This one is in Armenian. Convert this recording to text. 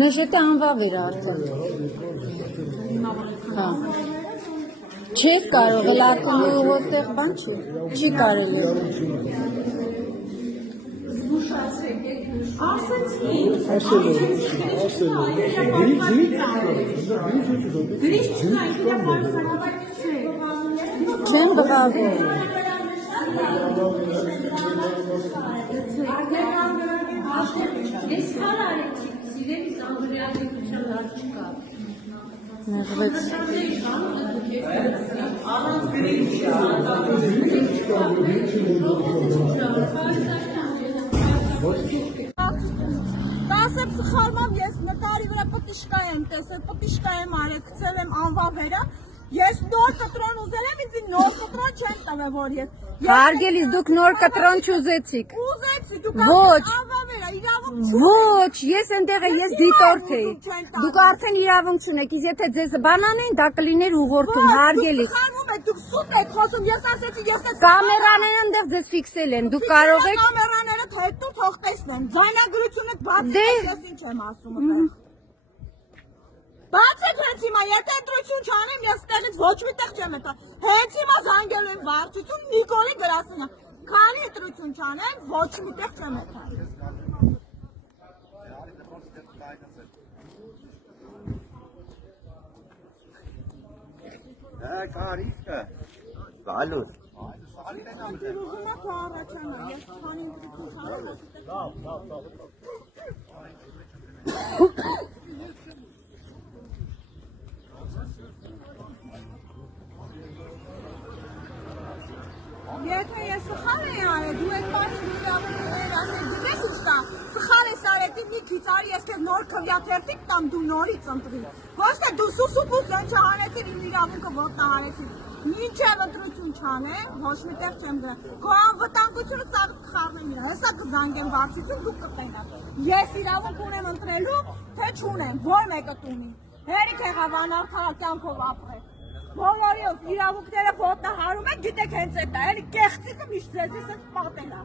Նշետը անվավ էր արդեն։ Հա։ Չես կարող, էլ արդեն հոստեղ բան չի կարելի։ Չեմ բղավում։ Ես կար արեցիք, սիրելիս անգրիալիքության լար չկա։ Նեղվեց։ Կասեմ սխալմամբ ես նկարի վրա պտիշկա եմ տեսել, պտիշկա եմ արել, գցել եմ անվա վերա, ես նոր կտրոն ուզել եմ, ինձ նոր կտրոն չեն տվել, որ ես Հարգելիս դուք նոր կտրոն չուզեցիք։ Ուզեցի, դուք Ոչ, անվա վերա, իրավունք ոչ, ես ընդեղ ես դիտորդ էի։ Դուք արդեն իրավունք չունեք, իսկ եթե ձեզ բանանեն, դա կլիներ ուղղորդում, հարգելիս։ Խանում եք, դուք սուտ եք խոսում, ես ասեցի, ես ես Կամերաները ընդեղ ձեզ ֆիքսել են, դուք կարող եք։ Կամերաները հետո թող տեսնեն, ձայնագրությունը բացեք, ես ինչ եմ ասում։ Բացեք հենց հիմա, եթե ընտրություն չանեմ, ես տեղից ոչ մի տեղ չեմ եկա։ Հենց հիմա զանգելու եմ վարչություն Նիկոլի գրասենյակ։ Քանի ընտրություն չանեմ, ոչ մի տեղ չեմ եկա։ Կարիքը, բալուս։ Ուզում եք առաջանա, ես քանի ընտրություն չանեմ, ոչ մի տեղ Եթե ես սխալ էի արել, դու այդ բանը իրավունքներ ասել, գիտես ինչ կա, սխալ ես արել, մի քիչ արի, ես քեզ նոր քվյաթերթիկ տամ, դու նորից ընտրի։ Ոչ թե դու սուսուփուս հանեցիր իմ իրավունքը ոտնահարեցիր։ Մինչև ընտրություն չանեմ, ոչ մի տեղ չեմ գնա։ Քո անվտանգությունը սա կխառնեմ իրա, հեսա կզանգեմ վարչություն, դու կտենաս։ Ես իրավունք ունեմ ընտրելու, թե չունեմ, որ մեկը տունի։ Հերիք եղավ անարդար կյանքով ապրել։ Բոլորիով իրավունքները ոտնահարում եք, գիտեք հենց էդ է, էլի կեղծիկը միշտ ձեզ էս պատել է։